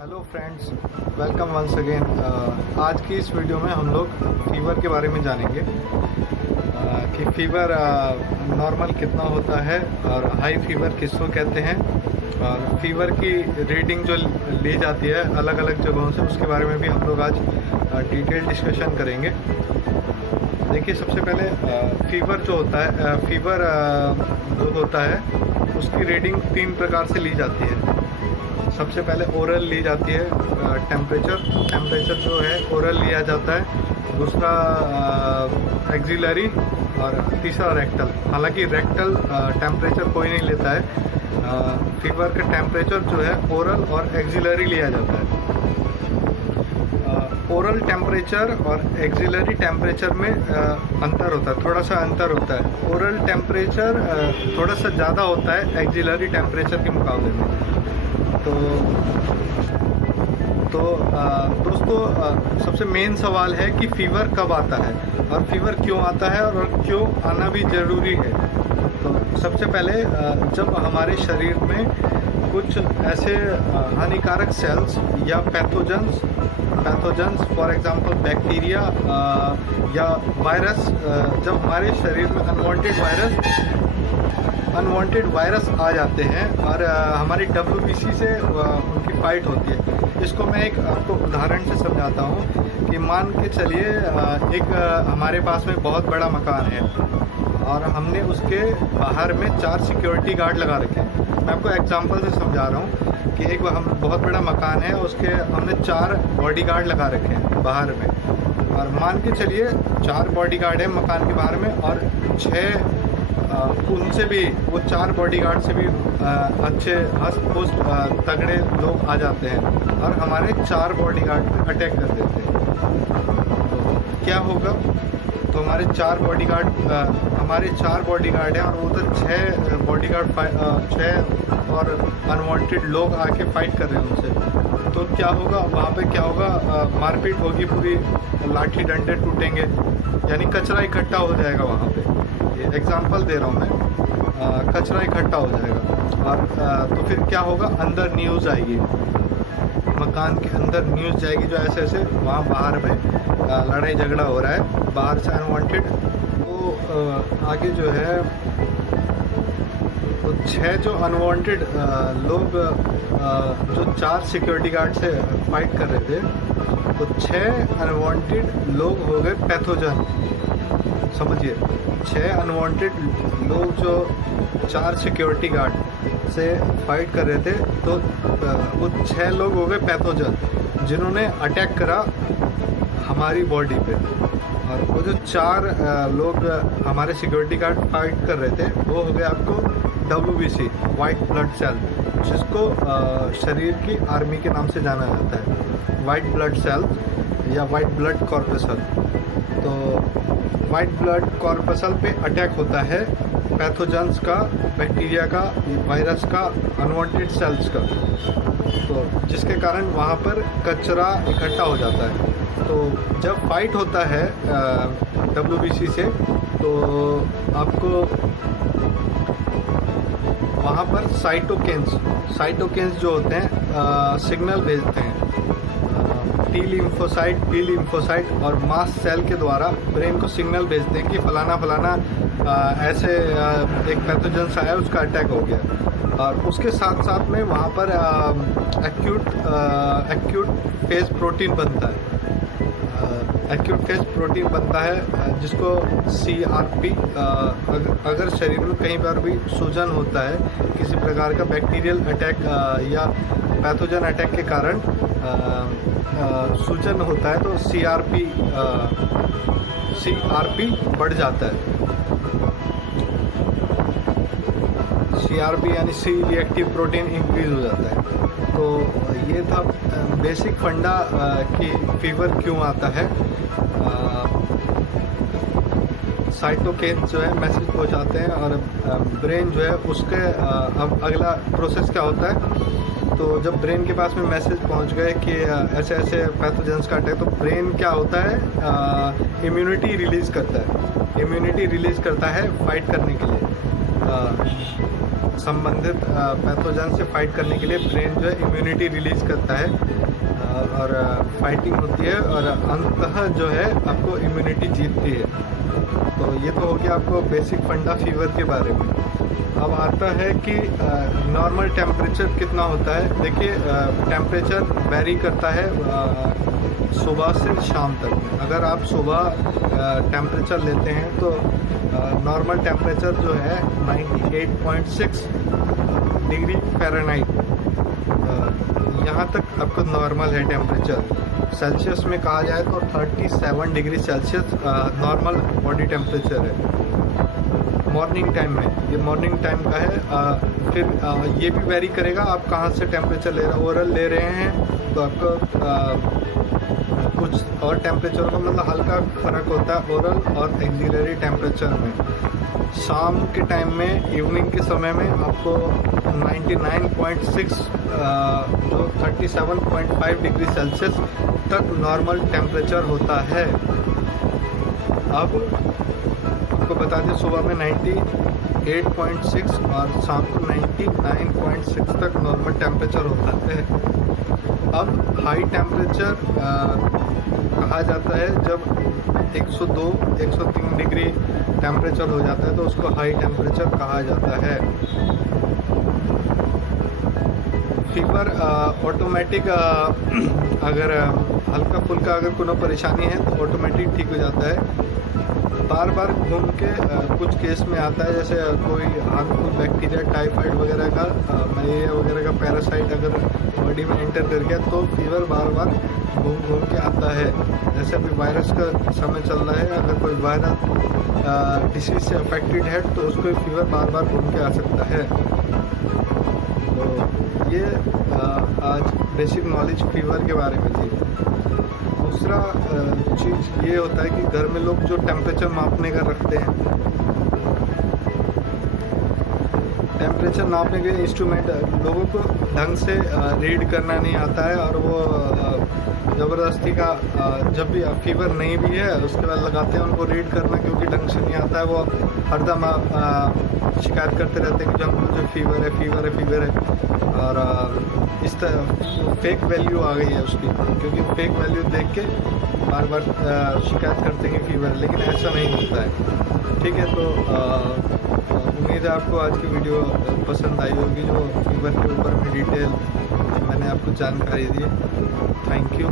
Hello friends, welcome once again. आज की इस वीडियो में हम लोग फीवर के बारे में जानेंगे कि फीवर नॉर्मल कितना होता है और हाई फीवर किसको कहते हैं, और फीवर की रीडिंग जो ली जाती है अलग अलग जगहों से, उसके बारे में भी हम लोग आज डिटेल डिस्कशन करेंगे। देखिए, सबसे पहले फीवर जो होता है उसकी रीडिंग 3 प्रकार से ली जाती है। सबसे पहले ओरल ली जाती है, टेम्परेचर जो है ओरल लिया जाता है। दूसरा एक्सिलरी और तीसरा रेक्टल। हालांकि रेक्टल टेम्परेचर कोई नहीं लेता है। फीवर का टेम्परेचर जो है ओरल और एक्सिलरी लिया जाता है। ओरल टेम्परेचर और एक्सिलरी टेम्परेचर में अंतर होता है, थोड़ा सा अंतर होता है। ओरल टेम्परेचर थोड़ा सा ज़्यादा होता है एक्सिलरी टेम्परेचर के मुकाबले में। तो दोस्तों, सबसे मेन सवाल है कि फ़ीवर कब आता है और फीवर क्यों आता है और क्यों आना भी ज़रूरी है। तो सबसे पहले जब हमारे शरीर में कुछ ऐसे हानिकारक सेल्स या पैथोजेंस फॉर एग्जांपल बैक्टीरिया या वायरस, जब हमारे शरीर में अनवांटेड वायरस आ जाते हैं और हमारी WBC से उनकी फाइट होती है। इसको मैं एक आपको उदाहरण से समझाता हूँ कि मान के चलिए एक हमारे पास में बहुत बड़ा मकान है और हमने उसके बाहर में 4 सिक्योरिटी गार्ड लगा रखे हैं। मैं आपको एग्जांपल से समझा रहा हूँ कि एक हम बहुत बड़ा मकान है, उसके हमने 4 बॉडी गार्ड लगा रखे हैं बाहर में, और मान के चलिए 4 बॉडी गार्ड है मकान के बाहर में और 6 उनसे भी, वो 4 बॉडीगार्ड से भी अच्छे हस्त-पुष्ट तगड़े लोग आ जाते हैं और हमारे 4 बॉडीगार्ड पे अटैक कर देते हैं। तो क्या होगा? तो हमारे 4 बॉडीगार्ड हैं और उधर 6 बॉडीगार्ड 6 और अनवांटेड लोग आके फाइट कर रहे हैं उनसे। तो क्या होगा वहाँ पे? क्या होगा? मारपीट होगी, पूरी लाठी डंडे टूटेंगे, यानी कचरा इकट्ठा हो जाएगा वहाँ पे। एग्जाम्पल दे रहा हूँ मैं, कचरा इकट्ठा हो जाएगा। और तो फिर क्या होगा? अंदर न्यूज़ आएगी, मकान के अंदर न्यूज़ जाएगी जो ऐसे ऐसे वहाँ बाहर में लड़ाई झगड़ा हो रहा है, बाहर से अनवांटेड। तो आगे जो है, तो 6 जो अनवांटेड लोग जो 4 सिक्योरिटी गार्ड से फाइट कर रहे थे, तो 6 अनवांटेड लोग हो गए पैथोजन। समझिए, 6 अनवांटेड लोग जो 4 सिक्योरिटी गार्ड से फाइट कर रहे थे, तो वो 6 लोग हो गए पैथोजन जिन्होंने अटैक करा हमारी बॉडी पे। और वो जो 4 लोग हमारे सिक्योरिटी गार्ड फाइट कर रहे थे, वो हो गए आपको WBC, वाइट ब्लड सेल, जिसको शरीर की आर्मी के नाम से जाना जाता है, वाइट ब्लड सेल या वाइट ब्लड कॉर्पसल। तो वाइट ब्लड कॉर्पसल पे अटैक होता है पैथोजेंस का, बैक्टीरिया का, वायरस का, अनवांटेड सेल्स का, तो जिसके कारण वहाँ पर कचरा इकट्ठा हो जाता है। तो जब फाइट होता है WBC से, तो आपको वहाँ पर साइटोकिन्स जो होते हैं सिग्नल भेजते हैं। T लिम्फोसाइट और मास्ट सेल के द्वारा ब्रेन को सिग्नल भेजते हैं कि फलाना ऐसे एक पैथोजेंस आया, उसका अटैक हो गया। और उसके साथ साथ में वहाँ पर एक्यूट फेज प्रोटीन बनता है, जिसको CRP। अगर शरीर में कहीं पर भी सूजन होता है किसी प्रकार का बैक्टीरियल अटैक या पैथोजन अटैक के कारण सूजन होता है, तो CRP बढ़ जाता है। CRP यानी C रिएक्टिव प्रोटीन इंक्रीज हो जाता है। तो ये था बेसिक फंडा कि फीवर क्यों आता है। साइटोकिन जो है मैसेज पहुंचाते हैं और ब्रेन जो है उसके अब अगला प्रोसेस क्या होता है? तो जब ब्रेन के पास में मैसेज पहुंच गए कि ऐसे ऐसे पैथोजेंस का अटैक, तो ब्रेन क्या होता है? इम्यूनिटी रिलीज़ करता है फाइट करने के लिए। संबंधित पैथोजन से फाइट करने के लिए ब्रेन जो है इम्यूनिटी रिलीज करता है और फाइटिंग होती है और अंततः जो है आपको इम्यूनिटी जीतती है। तो ये तो हो गया आपको बेसिक फंडा फीवर के बारे में। अब आता है कि नॉर्मल टेम्परेचर कितना होता है। देखिए टेम्परेचर वेरी करता है सुबह से शाम तक। अगर आप सुबह टेम्परेचर लेते हैं तो नॉर्मल टेम्परेचर जो है 98.6 डिग्री फ़ारेनहाइट यहाँ तक आपको नॉर्मल है टेम्परेचर। सेल्सियस में कहा जाए तो 37 degree Celsius normal body temperature है मॉर्निंग टाइम में। ये मॉर्निंग टाइम का है। फिर ये भी वेरी करेगा आप कहाँ से टेम्परेचर ले रहे हैं। ओरल ले रहे हैं तो आपको कुछ और टेम्परेचर का मतलब हल्का फ़र्क होता है ओरल और एक्सिलरी टेम्परेचर में। शाम के टाइम में इवनिंग के समय में आपको 99.6 जो 37.5 डिग्री सेल्सियस तक नॉर्मल टेम्परेचर होता है। अब आपको बता दें सुबह में 98.6 और शाम को 99.6 तक नॉर्मल टेम्परेचर होता है। अब हाई टेम्परेचर कहा जाता है जब 102-103 डिग्री टेम्परेचर हो जाता है तो उसको हाई टेम्परेचर कहा जाता है। फीवर ऑटोमेटिक अगर हल्का फुल्का अगर कोई परेशानी है तो ऑटोमेटिक ठीक हो जाता है। बार बार घूम के कुछ केस में आता है जैसे कोई हार्मफुल बैक्टीरिया टाइफाइड वगैरह का मलेरिया वगैरह का पैरासाइट अगर बॉडी में एंटर कर गया तो फीवर बार बार घूम घूम के आता है। जैसे अभी वायरस का समय चल रहा है, अगर कोई वायरस डिसीज से अफेक्टेड है तो उसको फीवर बार बार घूम के आ सकता है। तो ये आज बेसिक नॉलेज फीवर के बारे में थी। दूसरा चीज़ ये होता है कि घर में लोग जो टेम्परेचर मापने का रखते हैं, टेम्परेचर नापने के इंस्ट्रूमेंट लोगों को ढंग से रीड करना नहीं आता है और वो ज़बरदस्ती का जब भी फीवर नहीं भी है उसके बाद लगाते हैं उनको रीड करना क्योंकि ढंग से नहीं आता है। वो हरदम शिकायत करते रहते हैं कि जो हमको जो फीवर है फीवर है फीवर है और इस तरह फेक वैल्यू आ गई है उसकी, क्योंकि फेक वैल्यू देख के बार बार शिकायत करते हैं कि फीवर है, लेकिन ऐसा नहीं होता है। ठीक है, तो उम्मीद है आपको आज की वीडियो पसंद आई होगी जो फीवर के ऊपर में डिटेल मैंने आपको जानकारी दी। Thank you.